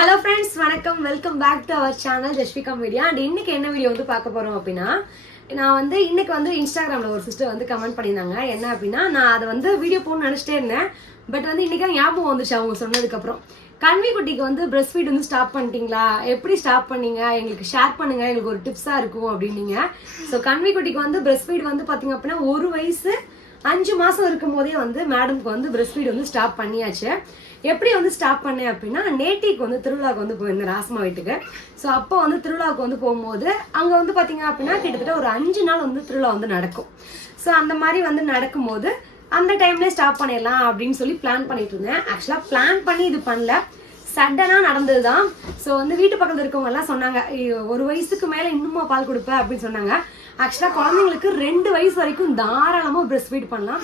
Hello friends வணக்கம். Welcome back to our channel Jasvika media and இன்னைக்கு என்ன video வந்து பார்க்க போறோம் அப்படின்னா நான் வந்து இன்னைக்கு வந்து இன்ஸ்டாகிராமில் ஒரு சிஸ்டர் வந்து கமெண்ட் பண்ணியிருந்தாங்க. என்ன அப்படின்னா நான் அதை வந்து வீடியோ போகணும்னு நினச்சிட்டே இருந்தேன். பட் வந்து இன்னைக்கு தான் ஞாபகம் வந்துச்சு அவங்க சொன்னதுக்கப்புறம் கன்வி குட்டிக்கு வந்து பிரஸ்ட் ஃபீட் வந்து ஸ்டாப் பண்ணிட்டீங்களா? எப்படி ஸ்டாப் பண்ணீங்க? எங்களுக்கு ஷேர் பண்ணுங்க. எங்களுக்கு ஒரு டிப்ஸாக இருக்கும் அப்படின்னீங்க. ஸோ கன்வி குட்டிக்கு வந்து பிரஸ்ட் ஃபீட் வந்து பார்த்தீங்க அப்படின்னா ஒரு வயசு அஞ்சு மாதம் இருக்கும் போதே வந்து மேடம்க்கு வந்து பிரஸ்ட் ஃபீட் வந்து ஸ்டாப் பண்ணியாச்சு. எப்படி வந்து ஸ்டாப் பண்ணேன் அப்படின்னா நேட்டிக்கு வந்து திருவிழாவுக்கு வந்து போயிருந்தேன் ராசமா வீட்டுக்கு. ஸோ அப்போ வந்து திருவிழாவுக்கு வந்து போகும்போது அங்கே வந்து பார்த்தீங்க அப்படின்னா கிட்டத்தட்ட ஒரு அஞ்சு நாள் வந்து திருவிழா வந்து நடக்கும். ஸோ அந்த மாதிரி வந்து நடக்கும்போது அந்த டைம்லேயே ஸ்டாப் பண்ணிடலாம் அப்படின்னு சொல்லி பிளான் பண்ணிட்டு இருந்தேன். ஆக்சுவலாக பிளான் பண்ணி இது பண்ணல. சடனாக நடந்தது தான் ஸோ வந்து வீட்டு பக்கத்தில் இருக்கவங்க எல்லாம் சொன்னாங்க ஒரு வயசுக்கு மேலே இன்னுமா பால் கொடுப்ப? அப்படின்னு சொன்னாங்க. ஆக்சுவலாக குழந்தைங்களுக்கு ரெண்டு வயசு வரைக்கும் தாராளமாக பிரஸ்ட் ஃபீட் பண்ணலாம்.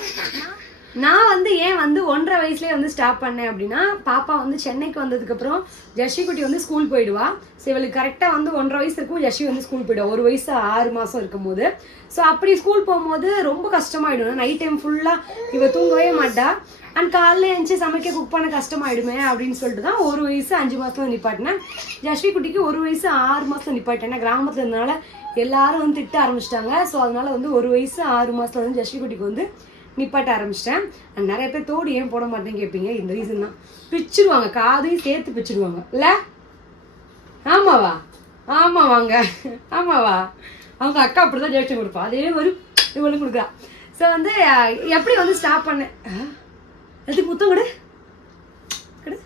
நான் வந்து ஏன் வந்து ஒன்றரை வயசுலேயே வந்து ஸ்டாப் பண்ணேன் அப்படின்னா பாப்பா வந்து சென்னைக்கு வந்ததுக்கப்புறம் ஜர்ஷி குட்டி வந்து ஸ்கூல் போயிடுவா. ஸோ இவளுக்கு கரெக்டாக வந்து ஒன்றரை வயசு இருக்கும் ஜஷி வந்து ஸ்கூல் போயிடுவா. ஒரு வயசு ஆறு மாதம் இருக்கும் போது ஸோ அப்படி ஸ்கூல் போகும்போது ரொம்ப கஷ்டமாயிடும். நைட் டைம் ஃபுல்லாக இவ தூங்கவே மாட்டா. அண்ட் காலைல எழுந்துச்சு சமைக்க குக் பண்ண கஷ்டமாயிடுமே அப்படின்னு சொல்லிட்டு தான் ஒரு வயசு அஞ்சு மாதம் நிப்பாட்டினேன். ஜஸ்வி குட்டிக்கு ஒரு வயசு ஆறு மாதம் நிப்பாட்டேன் கிராமத்தில் இருந்தனால எல்லாரும் வந்து திட்ட ஆரம்பிச்சிட்டாங்க. ஸோ அதனால வந்து ஒரு வயசு ஆறு மாதத்துல வந்து ஜஸ்வி குட்டிக்கு வந்து நிப்பாட்ட ஆரம்பிச்சிட்டேன். அண்ட் நிறைய பேர் தோடு ஏன் போட மாட்டேன்னு கேட்பீங்க இந்த ரீசன் தான். பிச்சிருவாங்க காதையும் சேர்த்து பிச்சிருவாங்க இல்லை ஆமாவா? ஆமா வாங்க ஆமாவா? அவங்க அக்கா அப்படிதான் ஜெயிச்சு கொடுப்பா. அதே மாதிரி இவளும் கொடுக்குறா. ஸோ வந்து எப்படி வந்து ஸ்டாப் பண்ணேன் எதுக்கு முத்தம் கொடு. கொடு.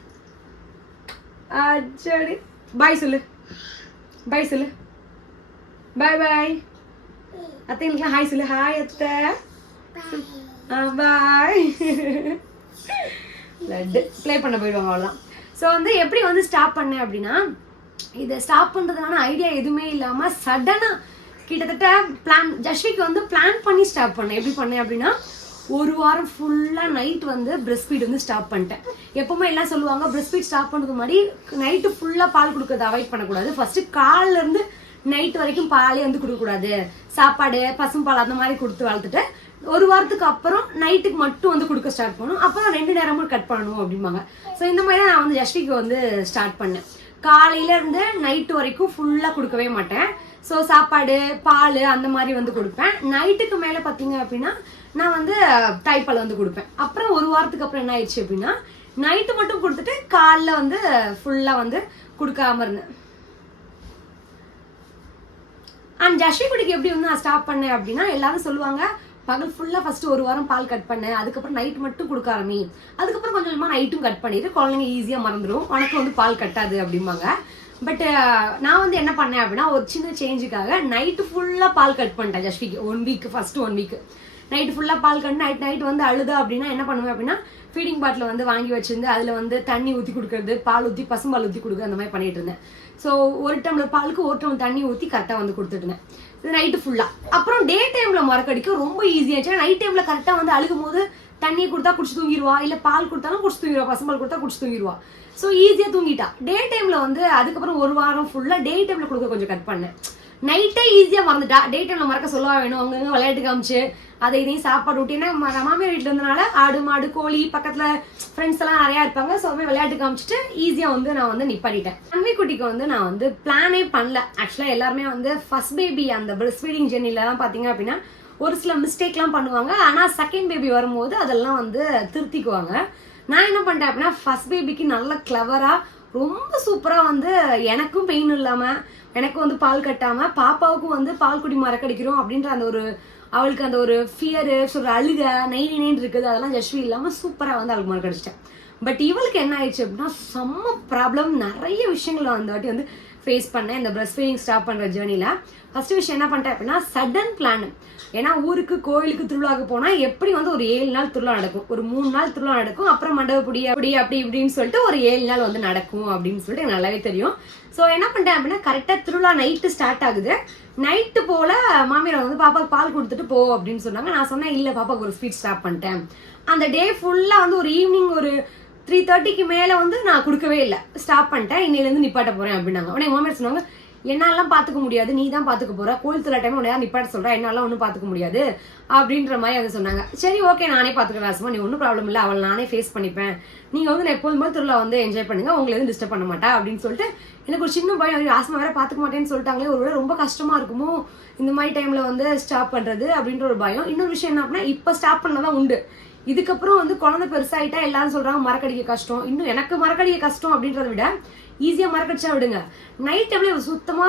சரி பாய் சொல்லு. பாய் சொல்லு. பாய் பாய் அத்தைங்களுக்குலாம் ஹாய் சொல்லு. ஹாய் அத்தை. பாய் லட்டு. ப்ளே பண்ண போயிடுவாங்க அவ்வளோதான் ஸோ வந்து எப்படி வந்து ஸ்டாப் பண்ணேன் அப்படின்னா இதை ஸ்டாப் பண்ணுறதுக்கான ஐடியா எதுவுமே இல்லாமல் சடனாக கிட்டத்தட்ட பிளான் ஜஸ்விக்கு வந்து பிளான் பண்ணி ஸ்டாப் பண்ணேன். எப்படி பண்ணேன் அப்படின்னா ஒரு வாரம் ஃபுல்லாக நைட் வந்து பிரெஸ்ட் ஃபீட் வந்து ஸ்டாப் பண்ணிட்டேன். எப்பவுமே எல்லாம் சொல்லுவாங்க பிரெஸ்ட் ஃபீட் ஸ்டாப் பண்ணுறது முன்னாடி நைட்டு ஃபுல்லாக பால் கொடுக்கறத அவாய்ட் பண்ணக்கூடாது. ஃபர்ஸ்ட் காலைல இருந்து நைட் வரைக்கும் பாலே வந்து கொடுக்கக்கூடாது. சாப்பாடு பசும்பால் அந்த மாதிரி கொடுத்து வளர்த்துட்டு ஒரு வாரத்துக்கு அப்புறம் நைட்டுக்கு மட்டும் வந்து கொடுக்க ஸ்டார்ட் பண்ணணும். அப்புறம் ரெண்டு நேரமும் கட் பண்ணணும் அப்படிம்பாங்க. ஸோ இந்த மாதிரி தான் நான் வந்து ஜஸ்டிக்கு வந்து ஸ்டார்ட் பண்ணேன். காலையில இருந்து நைட்டு வரைக்கும் ஃபுல்லாக கொடுக்கவே மாட்டேன். ஸோ சாப்பாடு பால் அந்த மாதிரி வந்து கொடுப்பேன். நைட்டுக்கு மேலே பார்த்தீங்க அப்படின்னா நான் வந்து தாய்ப்பால் வந்து கொடுப்பேன். அப்புறம் ஒரு வாரத்துக்கு அப்புறம் என்ன ஆயிடுச்சு அப்படின்னா நைட்டு மட்டும் கொடுத்துட்டு காலைல வந்து ஃபுல்லாக வந்து கொடுக்காம இருந்தேன். அண்ட் ஜஷ்வி குடிக்கு எப்படி வந்து நான் ஸ்டாப் பண்ணேன் அப்படின்னா எல்லாரும் சொல்லுவாங்க பகல் ஃபுல்லாக ஃபஸ்ட்டு ஒரு வாரம் பால் கட் பண்ணேன் அதுக்கப்புறம் நைட் மட்டும் கொடுக்க ஆரம்பி. அதுக்கப்புறம் கொஞ்சம் கொஞ்சமாக நைட்டும் கட் பண்ணிட்டு குழந்தைங்க ஈஸியாக மறந்துடும் உனக்கு வந்து பால் கட்டாது அப்படிம்பாங்க. பட் நான் வந்து என்ன பண்ணேன் அப்படின்னா ஒரு சின்ன சேஞ்சுக்காக நைட்டு ஃபுல்லாக பால் கட் பண்ணிட்டேன் ஜஸ்விக்கு one week first one week night ஃபுல்லாக பால் கண்டு நைட் நைட் வந்து அழுதா அப்படின்னா என்ன பண்ணுவேன் அப்படின்னா ஃபீடிங் பாட்டில் வந்து வாங்கி வச்சிருந்து அதில் வந்து தண்ணி ஊற்றி கொடுக்கறது பால் ஊற்றி பசும்பால் ஊற்றி கொடுக்குறது அந்த மாதிரி பண்ணிட்டு இருந்தேன். ஸோ ஒரு டம்ளர் பாலுக்கு ஒரு டம்ளர் தண்ணி ஊற்றி கரெக்டாக வந்து கொடுத்துட்டுருந்தேன் நைட்டு ஃபுல்லாக அப்புறம் டே டைமில் மறக்கடிக்க ரொம்ப ஈஸியாச்சு நைட் டைமில் கரெக்டாக வந்து அழுகும் போது தண்ணி கொடுத்தா குடிச்சு தூங்கிடுவா இல்லை பால் கொடுத்தாலும் குடிச்சு தூங்கிடுவா பசும்பால் கொடுத்தா குடிச்சு தூங்கிடுவா ஸோ ஈஸியாக தூங்கிட்டா. டே டைமில் வந்து அதுக்கப்புறம் ஒரு வாரம் ஃபுல்லாக டே டைமில் கொடுக்க கொஞ்சம் கட் பண்ணேன். நைட்டே ஈஸியாக மறந்துட்டா. டே டைமில் மறக்க சொல்லவா வேணும்? அங்கங்க விளையாட்டு காமிச்சு அதை இதையும் சாப்பாடு ஊட்டி ஏன்னா ம- மாமியார் வீட்டில் இருந்தனால ஆடு மாடு கோழி பக்கத்தில் ஃப்ரெண்ட்ஸ் எல்லாம் நிறையா இருப்பாங்க. ஸோ அதுமாதிரி விளையாட்டு காமிச்சிட்டு ஈஸியாக வந்து நான் வந்து நிப்பாட்டிட்டேன். அன்மை குட்டிக்கு வந்து நான் வந்து பிளானே பண்ணல. ஆக்சுவலாக எல்லாருமே வந்து ஃபர்ஸ்ட் பேபி அந்த பிரஸ்ட் ஃபீடிங் ஜெர்னிலலாம் பார்த்தீங்க அப்படின்னா ஒரு சில மிஸ்டேக்லாம் பண்ணுவாங்க. ஆனால் செகண்ட் பேபி வரும்போது அதெல்லாம் வந்து திருத்திக்குவாங்க. நான் என்ன பண்ணிட்டேன் அப்படின்னா ஃபர்ஸ்ட் பேபிக்கு நல்ல கிளவராக ரொம்ப சூப்பராக வந்து எனக்கும் பெயின் இல்லாமல் எனக்கும் வந்து பால் கட்டாமல் பாப்பாவுக்கும் வந்து பால் குடி மறக்கடிக்கிறோம் அப்படின்ற அந்த ஒரு அவளுக்கு அந்த ஒரு ஃபியரு ஒரு அழுக நெய் நெய்னு இருக்குது. அதெல்லாம் ஜஸ்வி இல்லாமல் சூப்பராக வந்து அவளுக்கு மறக்கடிச்சிட்டேன் பட் இவளுக்கு என்ன ஆயிடுச்சு அப்படின்னா செம்ம ப்ராப்ளம் நிறைய விஷயங்களை அந்த வாட்டி வந்து ஃபேஸ் பண்ணேன் இந்த பிரஸ்ட் ஃபீடிங் ஸ்டாப் பண்ணுற ஜேர்னியில் ஃபர்ஸ்ட் விஷயம் என்ன பண்ணிட்டேன் அப்படின்னா சடன் பிளான் ஏன்னா ஊருக்கு கோயிலுக்கு திருவிழாவுக்கு போனால் எப்படி வந்து ஒரு ஏழு நாள் திருவிழா நடக்கும்? ஒரு மூணு நாள் திருவிழா நடக்கும் அப்புறம் மண்டபப்படி அப்படி அப்படி இப்படின்னு சொல்லிட்டு ஒரு ஏழு நாள் வந்து நடக்கும் அப்படின்னு சொல்லிட்டு எனக்கு நல்லாவே தெரியும். ஸோ என்ன பண்ணிட்டேன் அப்படின்னா கரெக்டாக திருவிழா நைட்டு ஸ்டார்ட் ஆகுது. நைட்டு போல் மாமியார் வந்து பாப்பாவுக்கு பால் கொடுத்துட்டு போ அப்படின்னு சொன்னாங்க. நான் சொன்னேன் இல்லை பாப்பாவுக்கு ஒரு ஸ்வீட் ஸ்டாப் பண்ணிட்டேன். அந்த டே ஃபுல்லாக வந்து ஒரு ஈவினிங் ஒரு த்ரீ தேர்ட்டிக்கு மேலே வந்து நான் கொடுக்கவே இல்லை. ஸ்டாப் பண்ணிட்டேன். இன்னையிலேருந்து நிப்பாட்ட போகிறேன் அப்படின்னாங்க. உடனே எங்கள் மாமியார் சொன்னாங்க என்னாலாம் பார்த்துக்க முடியாது. நீ தான் பார்த்துக்க போகிற கோயில் திருவிழா டைம் உன்னையா நிப்பாட்ட சொல்கிறேன் என்னால் ஒன்றும் பார்த்துக்க முடியாது. அப்படின்ற மாதிரி வந்து சொன்னாங்க. சரி ஓகே நானே பார்த்துக்கிறேன் ராசமா நீ ஒன்றும் ப்ராப்ளம் இல்லை. அவளை நானே ஃபேஸ் பண்ணிப்பேன். நீங்கள் வந்து நான் எப்போதும் போது திருவிழா வந்து என்ஜாய் பண்ணுங்க. உங்களை எதுவும் டிஸ்டர்ப் பண்ண மாட்டா. அப்படின்னு சொல்லிட்டு எனக்கு ஒரு சின்ன பயம். ராசமா வேற பார்த்துக்க மாட்டேன்னு சொல்லிட்டாங்களே. ஒருவேளை ரொம்ப கஷ்டமாக இருக்குமோ? இந்த மாதிரி டைமில் வந்து ஸ்டாப் பண்ணுறது அப்படின்ற ஒரு பயம். இன்னொரு விஷயம் என்ன அப்படின்னா இப்போ ஸ்டாப் பண்ணதான் உண்டு. இதுக்கப்புறம் வந்து குழந்தை பெருசாயிட்டா எல்லாரும் சொல்றாங்க மரக்கடிக்க கஷ்டம். இன்னும் எனக்கு மரக்கடிக்க கஷ்டம் அப்படின்றத விட ஈஸியா மரக்கடிச்சா விடுங்க. நைட் டைம்ல சுத்தமா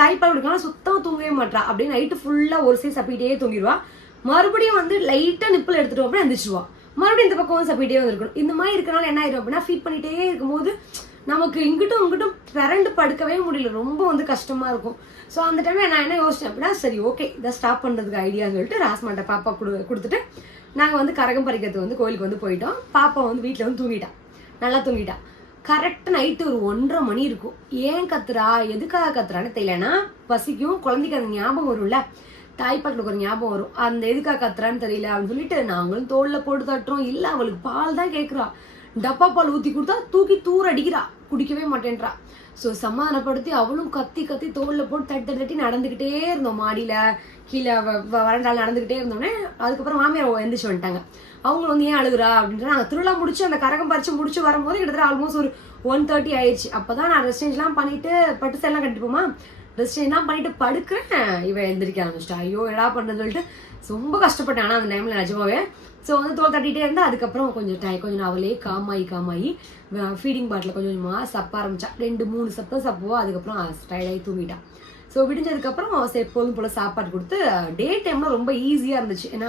தாய்ப்பால் விடுக்கலாம் சுத்தமா தூங்கவே மாட்டா அப்படியே நைட்டு ஃபுல்லா ஒரு சைஸ் சப்பிட்டே தூங்கிடுவா. மறுபடியும் வந்து லைட்டா நிப்பிள் எடுத்துட்டு அப்படின்னு எந்திரிச்சுவா மறுபடியும் இந்த பக்கம் வந்து சப்பிட்டே வந்துருக்கணும். இந்த மாதிரி இருக்கனால என்ன ஆயிரும் அப்படின்னா ஃபீட் பண்ணிட்டே இருக்கும்போது நமக்கு இங்கிட்டும் இங்கிட்டும் பிறண்டு படுக்கவே முடியல. ரொம்ப வந்து கஷ்டமா இருக்கும். ஸோ அந்த டைம்ல நான் என்ன யோசிச்சேன் அப்படின்னா சரி ஓகே இதை ஸ்டாப் பண்றதுக்கு ஐடியான்னு சொல்லிட்டு ராஸ்மாட்ட பாப்பா கொடு கொடுத்துட்டு நாங்கள் வந்து கரகம் பறிக்கிறதுக்கு வந்து கோயிலுக்கு வந்து போயிட்டோம். பாப்பா வந்து வீட்டில் வந்து தூங்கிட்டான் நல்லா தூங்கிட்டான் கரெக்டாக நைட்டு ஒரு ஒன்றரை மணி இருக்கும். ஏன் கத்துறா? எதுக்காக கத்துறான்னு தெரியலன்னா பசிக்கும். குழந்தைக்கு அந்த ஞாபகம் வரும்ல? தாய்ப்பாட்டில் ஒரு ஞாபகம் வரும். அந்த எதுக்காக கத்துறான்னு தெரியல அப்படின்னு சொல்லிட்டு நாங்களும் தோளில் போட்டு தட்டுறோம். இல்லை அவளுக்கு பால் தான் கேட்குறா டப்பா பால் ஊற்றி கொடுத்தா தூக்கி தூர் அடிக்கிறா குடிக்கவே மாட்டேன்றா. ஸோ சமாதானப்படுத்தி அவளும் கத்தி கத்தி தோலில் போட்டு தட்டி தட்டி நடந்துக்கிட்டே இருந்தோம் மாடியில். கீழே வ- வ- நடந்துக்கிட்டே இருந்தோடனே அதுக்கப்புறம் மாமியார் எந்திரிச்சு வந்துட்டாங்க. அவங்க வந்து ஏன் அழுகுறா? அப்படின்ற நாங்கள் திருவிழா முடிச்சு அந்த கரகம் பறிச்சு முடிச்சு வரும்போது கிட்டத்தட்ட ஆல்மோஸ்ட் ஒரு ஒன் தேர்ட்டி ஆயிடுச்சு. அப்பதான் நான் ரெஸ்டேஜ்லாம் பண்ணிட்டு பட்டு சேலாம் கட்டிப்போமா ரெஸ்டேஜ்லாம் பண்ணிட்டு படுக்கிறேன். இவன் எந்திரிக்க ஆரம்பிச்சிட்டா ஐயோ எடா பண்ணுறது சொல்லிட்டு ரொம்ப கஷ்டப்பட்டேன். ஆனால் அந்த டைமில் நிஜமாவே ஸோ வந்து தோல் தட்டிகிட்டே இருந்தால் அதுக்கப்புறம் கொஞ்சம் டை கொஞ்சம் அவளே காமாயி காமாயி ஃபீடிங் பாட்டில் கொஞ்சம் கொஞ்சமாக சப்ப ஆரம்பிச்சா. ரெண்டு மூணு சப்ப சப்புவா அதுக்கப்புறம் டயர்டாகி தூங்கிட்டான் ஸோ விடிஞ்சதுக்கப்புறம் சரி எப்போதும் போல் சாப்பாடு கொடுத்து டே டைமில் ரொம்ப ஈஸியாக இருந்துச்சு. ஏன்னா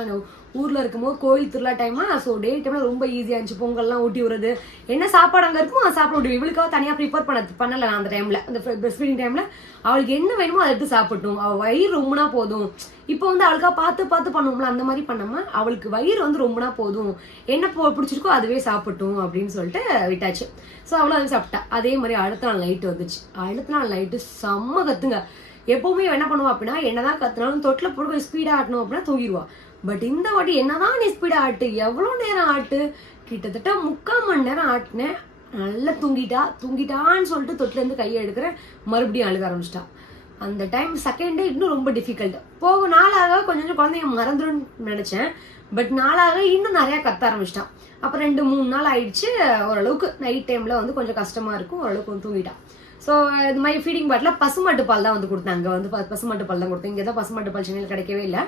ஊரில் இருக்கும்போது கோயில் திருவிழா டைமா ஸோ டே டைமில் ரொம்ப ஈஸியாக இருந்துச்சு. பொங்கல்லாம் ஊட்டி விடுறது. என்ன சாப்பாடு அங்கே இருக்குமோ அதை சாப்பிட முடியும். இவளுக்காக தனியாக ப்ரிப்பேர் பண்ண பண்ணல நான் அந்த டைமில் அந்த பிரஸ்ட் ஃபீடிங் டைமில் அவளுக்கு என்ன வேணுமோ அதை எடுத்து சாப்பிட்டோம். அவள் வயிறு ரொம்பனா போதும். இப்போ வந்து அவளுக்காக பார்த்து பார்த்து பண்ணுவோம்ல அந்த மாதிரி பண்ணாம அவளுக்கு வயிறு வந்து ரொம்பனா போதும். என்ன போ பிடிச்சிருக்கோ அதுவே சாப்பிட்டோம் அப்படின்னு சொல்லிட்டு விட்டாச்சு. ஸோ அவளும் அது சாப்பிட்டா. அதே மாதிரி அடுத்த நாள் நைட்டு வந்துச்சு. அடுத்த நாள் நைட்டு செம்ம கத்துங்க. எப்பவுமே என்ன பண்ணுவா அப்படின்னா என்னதான் கத்துனாலும் தொட்டில் போட்டு கொஞ்சம் ஸ்பீடா ஆட்டணும் அப்படின்னா தூங்கிடுவா பட் இந்த வாட்டி என்னதான் நீ ஸ்பீடா ஆட்டு எவ்வளோ நேரம் ஆட்டு? கிட்டத்தட்ட முக்கால் மணி நேரம் ஆட்டினேன் நல்லா தூங்கிட்டா தூங்கிட்டான்னு சொல்லிட்டு தொட்டில இருந்து கையை எடுக்கிறேன் மறுபடியும் அழுக ஆரம்பிச்சிட்டா. அந்த டைம் செகண்ட் டே இன்னும் ரொம்ப டிஃபிகல்ட் போக நாளாக கொஞ்சம் கொஞ்சம் குழந்தைங்க மறந்துடும் நினைச்சேன். பட் நாளாக இன்னும் நிறையா கத்த ஆரம்பிச்சிட்டான். அப்புறம் ரெண்டு மூணு நாள் ஆயிடுச்சு. ஓரளவுக்கு நைட் டைம்ல வந்து கொஞ்சம் கஷ்டமா இருக்கும். ஓரளவுக்கு தூங்கிட்டான் ஸோ இது மாதிரி ஃபீடிங் பாட்டில் பசுமாட்டு பால் தான் வந்து கொடுத்தேன். அங்கே வந்து ப- பசுமாட்டு பால் தான் கொடுத்தேன். இங்கே தான் பசுமாட்டு பால் சென்னையில் கிடைக்கவே இல்லை.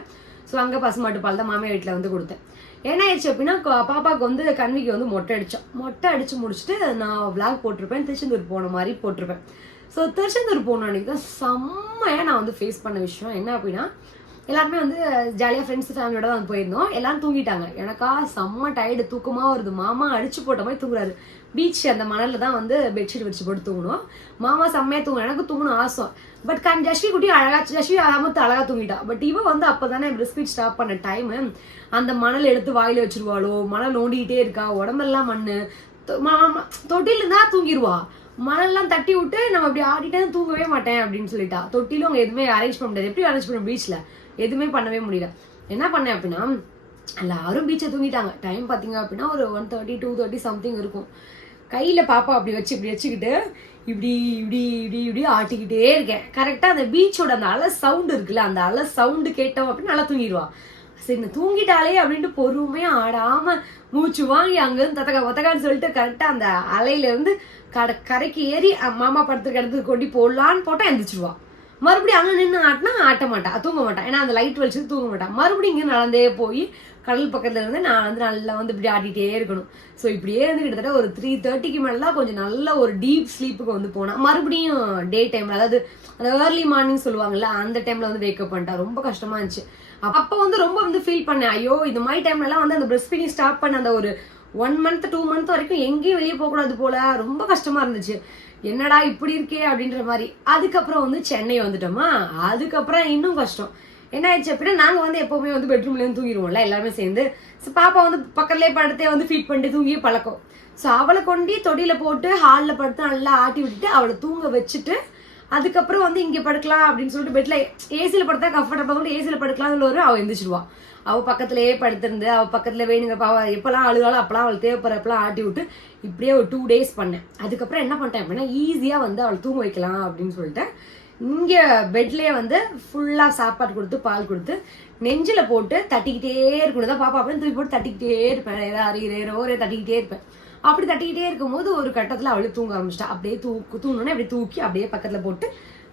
ஸோ அங்கே பசுமாட்டு பால் தான் மாமியார் வீட்டில் வந்து கொடுத்தேன். என்ன ஆயிடுச்சு அப்படின்னா பாப்பாவுக்கு வந்து கண்விக்கு வந்து மொட்டை அடித்தோம் மொட்டை அடித்து முடிச்சுட்டு நான் விளாக் போட்டிருப்பேன். திருச்செந்தூர் போன மாதிரி போட்டிருப்பேன். ஸோ திருச்செந்தூர் போன அன்னைக்கு தான் செம்மையாக நான் வந்து ஃபேஸ் பண்ண விஷயம். என்ன அப்படின்னா எல்லாருமே வந்து ஜாலியாக ஃப்ரெண்ட்ஸ் ஃபேமிலியோட தான் போயிருந்தோம். எல்லாரும் தூங்கிட்டாங்க. எனக்கா செம்ம டயர்டு தூக்கமாக வருது. மாமா அடிச்சு போட்ட மாதிரி தூங்குறாரு. பீச் அந்த மணலில் தான் வந்து பெட்ஷீட் விரிச்சு போட்டு தூங்கணும் மாமா செம்மையாக தூங்கணும் எனக்கு தூங்கணும் ஆசை. பட் கண் ஜஸ்வி குட்டி அழகா ஜஸ்வி அமத்து அழகா தூங்கிட்டா. பட் இவ வந்து அப்பதானே பிரிஸ்பீட் ஸ்டாப் பண்ண டைமு அந்த மணல் எடுத்து வாயில வச்சிருவாளோ? மணல் நோண்டிக்கிட்டே இருக்கா? உடம்பெல்லாம் மண்ணு. தொ- மா- தொட்டில இருந்தா தூங்கிடுவா மணல்லாம் தட்டி விட்டு நம்ம அப்படி ஆடிட்டே தூங்கவே மாட்டேன் அப்படின்னு சொல்லிட்டா. தொட்டிலும் அவங்க எதுவுமே அரேஞ்ச் பண்ண முடியாது. எப்படி அரேஞ்ச் பண்ண பீச்சில் எதுவுமே பண்ணவே முடியல. என்ன பண்ணேன் அப்படின்னா எல்லாரும் பீச்சை தூங்கிட்டாங்க. டைம் பார்த்தீங்க அப்படின்னா ஒரு one thirty two thirty something இருக்கும். கையில் பாப்பா அப்படி வச்சு இப்படி வச்சுக்கிட்டு இப்படி இப்படி இப்படி இப்படி ஆட்டிக்கிட்டே இருக்கேன். கரெக்டாக அந்த பீச்சோட அந்த அலை சவுண்டு இருக்குல்ல அந்த அலை சவுண்டு கேட்டோம் அப்படின்னு நல்லா தூங்கிடுவான். சரி நான் தூங்கிட்டாலே அப்படின்ட்டு பொறுமையாக ஆடாமல் மூச்சு வாங்கி அங்கேருந்து தத்தக்கா ஒத்தக்கான்னு சொல்லிட்டு கரெக்டாக அந்த அலையிலேருந்து கடை கட கரைக்கு ஏறி மாமா படத்துக்கு இடத்துக்கு கொண்டு போடலான்னு போட்டால் எந்திரிச்சிருவா. மறுபடியும் அங்கே நின்று ஆட்டினா ஆட்ட மாட்டான் தூங்க மாட்டான் ஏன்னா அந்த லைட் வெளிச்சு தூங்க மாட்டான் மறுபடியும் இங்கே நடந்தே போய் கடல் பக்கத்துல இருந்து நான் வந்து நல்லா வந்து இப்படி ஆடிட்டே இருக்கணும். ஸோ இப்படியே வந்து கிட்டத்தட்ட ஒரு த்ரீ தேர்ட்டிக்கு மேலாம் கொஞ்சம் நல்ல ஒரு டீப் ஸ்லீப்புக்கு வந்து போனா மறுபடியும் டே டைம்ல அதாவது அந்த ஏர்லி மார்னிங் சொல்லுவாங்கல்ல அந்த டைம்ல வந்து வேக்கப் பண்ணிட்டா ரொம்ப கஷ்டமா இருந்துச்சு. அப்போ வந்து ரொம்ப வந்து ஃபீல் பண்ணேன் ஐயோ இந்த மாதிரி டைம்ல எல்லாம் வந்து அந்த பிரெஸ்ட் ஃபீடிங் ஸ்டாப் பண்ண அந்த ஒரு ஒன் மந்த் டூ மந்த் வரைக்கும் எங்கேயும் வெளியே போகக்கூடாது போல ரொம்ப கஷ்டமா இருந்துச்சு. என்னடா இப்படி இருக்கே அப்படின்ற மாதிரி. அதுக்கப்புறம் வந்து சென்னை வந்துட்டோமா? அதுக்கப்புறம் இன்னும் கஷ்டம். என்ன ஆயிடுச்சு அப்படின்னா நாங்க வந்து எப்பவுமே வந்து பெட்ரூம்ல இருந்து தூங்கிடுவோம்ல எல்லாருமே சேர்ந்து. பாப்பா வந்து பக்கத்துலயே படுத்தே வந்து ஃபீட் பண்ணிட்டு தூங்கி பழக்கம். ஸோ அவளை கொண்டு தொடியில போட்டு ஹாலில் படுத்து நல்லா ஆட்டி விட்டுட்டு அவளை தூங்க வச்சுட்டு அதுக்கப்புறம் வந்து இங்கே படுக்கலாம் அப்படின்னு சொல்லிட்டு பெட்டில் ஏசியில் படுத்தா கம்ஃபர்டபுளாக கூட ஏசியில் படுக்கலாம்னு ஒரு அவள் எந்திரிச்சிடுவான் அவள் பக்கத்துலயே படுத்திருந்து அவள் பக்கத்தில் வேணுங்க அவள் எப்போல்லாம் அழுகாலும் அப்பெல்லாம் அவள் தேவைப்படுறப்பெல்லாம் ஆட்டி விட்டு இப்படியே ஒரு டூ டேஸ் பண்ணேன். அதுக்கப்புறம் என்ன பண்ணிட்டேன் அப்படின்னா ஈஸியாக வந்து அவளை தூங்க வைக்கலாம் அப்படின்னு சொல்லிட்டு இங்கே பெட்லேயே வந்து ஃபுல்லாக சாப்பாடு கொடுத்து பால் கொடுத்து நெஞ்சில் போட்டு தட்டிக்கிட்டே இருக்கணும் தான் பாப்பா. அப்படின்னு தூக்கி போட்டு தட்டிக்கிட்டே இருப்பேன். ஏதாவது அறிகிறேரோ ஒரு தட்டிக்கிட்டே இருப்பேன். அப்படி தட்டிக்கிட்டே இருக்கும்போது ஒரு கட்டத்தில் அவளே தூங்க ஆரம்பிச்சிட்டா. அப்படியே தூக்கு தூங்கணுன்னே அப்படியே தூக்கி அப்படியே பக்கத்தில் போட்டு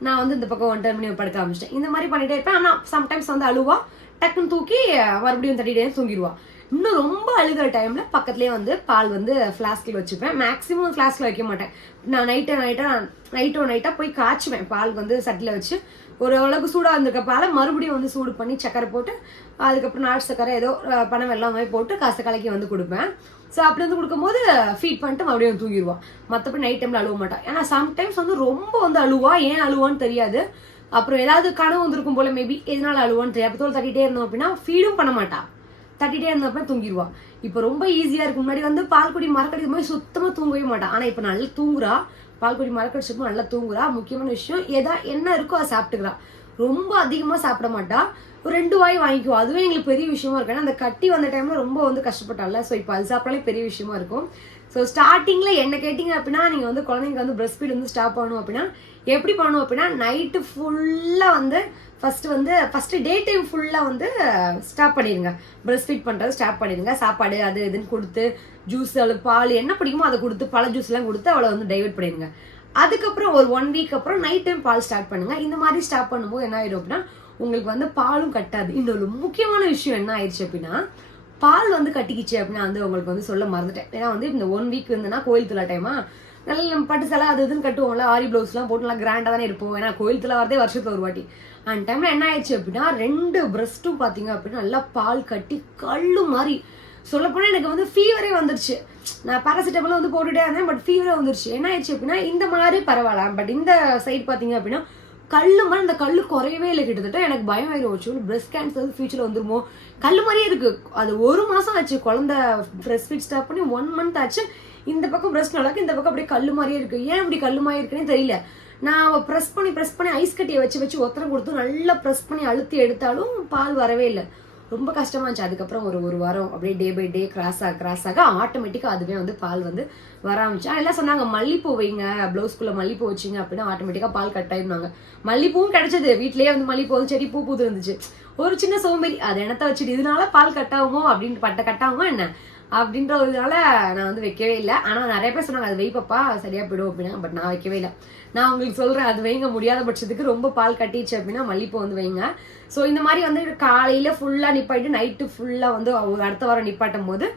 நான் வந்து இந்த பக்கம் ஒன் டர்ன் படுக்க ஆரம்பிச்சிட்டேன். இந்த மாதிரி பண்ணிகிட்டே இருப்பேன். ஆனால் சம்டைம்ஸ் வந்து அழுவா. டக்குன்னு தூக்கி மறுபடியும் தட்டிகிட்டே தூங்கிடுவா. இன்னும் ரொம்ப அழுகிற டைம்ல பக்கத்துலேயே வந்து பால் வந்து ஃப்ளாஸ்கில் வச்சுப்பேன். மேக்ஸிமம் ஃப்ளாஸ்கில் வைக்க மாட்டேன். நான் நைட்டை நைட்டாக நைட்டோ நைட்டாக போய் காய்ச்சுவேன். பால் வந்து சட்டியில் வச்சு ஒரு அளவுக்கு சூடாக இருந்திருக்க பாலை மறுபடியும் வந்து சூடு பண்ணி சக்கரை போட்டு அதுக்கப்புறம் நாட்டு சக்கரை ஏதோ பணம் எல்லாமே போட்டு காசு கலக்கி வந்து கொடுப்பேன். ஸோ அப்படி வந்து கொடுக்கும்போது ஃபீட் பண்ணிட்டு மறுபடியும் தூங்கிடுவான் மற்றபடி நைட் டைமில் அழுவ மாட்டான். ஏன்னா சம்டைம்ஸ் வந்து ரொம்ப வந்து அழுவா ஏன் அழுவான்னு தெரியாது. அப்புறம் ஏதாவது கனவு வந்திருக்கும் போல மேபி எதனால அழுவான்னு தெரியாது. அப்போ தோல் தட்டிகிட்டே இருந்தோம் அப்படின்னா ஃபீடும் பண்ண மாட்டான் தட்டிட்டே இருந்தப்ப தூங்கிடுவா இப்போ ரொம்ப ஈஸியா இருக்கு. முன்னாடி வந்து பால்குடி மரக்கடிக்கும் போது சுத்தமா தூங்கவே மாட்டான் ஆனா இப்போ நல்லா தூங்குறா. பால்குடி மரக்கடிச்சப்போ நல்லா தூங்குறா. முக்கியமான விஷயம் எதா என்ன இருக்கோ அதை சாப்பிட்டுக்கிறா. ரொம்ப அதிகமா சாப்பிட மாட்டா. ஒரு ரெண்டு வாய் வாங்கிக்குவோம் அதுவே எங்களுக்கு பெரிய விஷயமா இருக்கும். ஏன்னா அந்த கட்டி வந்த டைம்ல ரொம்ப வந்து கஷ்டப்பட்டால ஸோ இப்போ அது சாப்பிட்டாலே பெரிய விஷயமா இருக்கும். ஸோ ஸ்டார்டிங்ல என்ன கேட்டிங்க அப்படின்னா நீங்க வந்து குழந்தைங்க வந்து பிரஸ்ட் ஃபீட் வந்து ஸ்டாப் பண்ணணும் அப்படின்னா எப்படி பண்ணணும் அப்படின்னா நைட்டு ஃபுல்லாக வந்து ஃபர்ஸ்ட் வந்து ஃபர்ஸ்ட் டே டைம் ஃபுல்லாக வந்து ஸ்டாப் பண்ணிடுங்க. பிரஸ்ட் ஃபீட் பண்றது ஸ்டாப் பண்ணிடுங்க. சாப்பாடு அது இதுன்னு கொடுத்து ஜூஸ் அவளுக்கு பால் என்ன பிடிக்குமோ அதை கொடுத்து பழ ஜூஸ் எல்லாம் கொடுத்து அவளை வந்து டைவர்ட் பண்ணிடுங்க. அதுக்கப்புறம் ஒரு ஒன் வீக் அப்புறம் நைட் டைம் பால் ஸ்டார்ட் பண்ணுங்க. இந்த மாதிரி ஸ்டாப் பண்ணும்போது என்ன ஆயிடும் அப்படின்னா உங்களுக்கு வந்து பாலும் கட்டாது. இன்னொரு முக்கியமான விஷயம் என்ன ஆயிடுச்சு அப்படின்னா பால் வந்து கட்டிக்கிச்சு அப்படின்னா வந்து உங்களுக்கு வந்து சொல்ல மறந்துட்டேன். ஏன்னா வந்து இந்த ஒன் வீக் இருந்ததுன்னா கோயில் திருவிழா டைமா நல்ல நம்ம பட்டு சில அது இதுன்னு கட்டுவோம்ல ஆரி ப்ளவுஸ்லாம் போட்டு நல்லா கிராண்டாக தானே இருப்போம். ஏன்னா கோயில் திருவிழா வரதே வருஷத்துல ஒரு வாட்டி. அந்த டைம்ல என்ன ஆயிடுச்சு அப்படின்னா ரெண்டு பிரஸ்ட்டும் பார்த்தீங்க அப்படின்னா நல்லா பால் கட்டி கல்லு மாதிரி சொல்லப்போனால் எனக்கு வந்து ஃபீவரே வந்துருச்சு. நான் பேராசிட்டமால் வந்து போட்டுட்டே இருந்தேன் பட் ஃபீவரே வந்துருச்சு. என்ன ஆயிடுச்சு அப்படின்னா இந்த மாதிரி பரவாயில்ல. பட் இந்த சைடு பார்த்தீங்க அப்படின்னா கல்லு மாதிரி அந்த கல் குறையவே இல்லை கிட்டத்தட்ட. எனக்கு பயம் ஆயிடும் வச்சு பிரஸ்ட் கேன்சர் வந்து ஃபியூச்சரில் வந்துருமோ? கல் மாதிரியே இருக்கு. அது ஒரு மாசம் ஆச்சு. குழந்தை பிரஸ்ட் ஃபீட் ஸ்டாப் பண்ணி ஒன் மந்த் ஆச்சு. இந்த பக்கம் பிரஸ்ட் நல்லா இந்த பக்கம் அப்படியே கல்லு மாதிரியே இருக்கு. ஏன் இப்படி கல்லு மாதிரி இருக்குன்னே தெரியல. நான் ப்ரெஸ் பண்ணி ப்ரெஸ் பண்ணி ஐஸ் கட்டியை வச்சு வச்சு ஒத்தரம் கொடுத்து நல்லா ப்ரெஸ் பண்ணி அழுத்தி எடுத்தாலும் பால் வரவே இல்லை. ரொம்ப கஷ்டமா இருந்துச்சு. அதுக்கப்புறம் ஒரு ஒரு வாரம் அப்படியே டே பை டே கிராஸ் ஆக கிராஸ் ஆக ஆட்டோமேட்டிக்காக அதுவே வந்து பால் வந்து வர ஆரம்பிச்சா. எல்லாம் சொன்னாங்க மல்லிப்பூ வைங்க ப்ளவுஸ்குள்ள மல்லிப்பூ வச்சிங்க அப்படின்னா ஆட்டோமேட்டிக்காக பால் கட் ஆயிருந்தாங்க மல்லிப்பூவும் கிடைச்சது. வீட்லேயே வந்து மல்லிப்பூ வந்து செடி பூ பூத்து இருந்துச்சு. ஒரு சின்ன சோம்பேறி. அது என்னத்த வச்சுட்டு இதனால பால் கட் ஆகுமோ அப்படின்னு பட்ட கட் ஆகுமோ என்ன? அப்படின்ற ஒரு இதனால நான் வந்து வைக்கவே இல்லை. ஆனால் நிறைய பேர் சொன்னாங்க அது வைப்பப்பா சரியாக போயிடும் அப்படின்னா பட் நான் வைக்கவே இல்லை. நான் உங்களுக்கு சொல்கிறேன் அது வைங்க முடியாத பட்சத்துக்கு ரொம்ப பால் கட்டிச்சு அப்படின்னா மல்லிப்பூ வந்து வைங்க. ஸோ இந்த மாதிரி வந்து காலையில் ஃபுல்லாக நிப்பாட்டி நைட்டு ஃபுல்லாக வந்து அடுத்த வாரம் நிப்பாட்டும் போது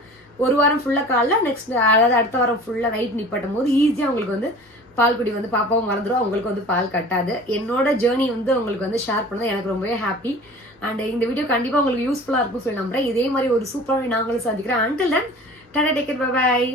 ஒரு வாரம் ஃபுல்லாக காலைல நெக்ஸ்ட் அதாவது அடுத்த வாரம் ஃபுல்லாக நைட் நிப்பாட்டும் போது ஈஸியாக உங்களுக்கு வந்து பால்குடி வந்து பாப்பாவும் மறந்துடும் அவங்களுக்கு வந்து பால் கட்டாது. என்னோட ஜேர்னி வந்து உங்களுக்கு வந்து ஷேர் பண்ணது எனக்கு ரொம்பவே ஹாப்பி அண்ட் இந்த வீடியோ கண்டிப்பாக உங்களுக்கு யூஸ்ஃபுல்லாக இருக்கும் சொல்லி நம்புறேன். இதே மாதிரி ஒரு சூப்பராகவே நாங்களும் சந்திக்கிறேன் until then tata take care bye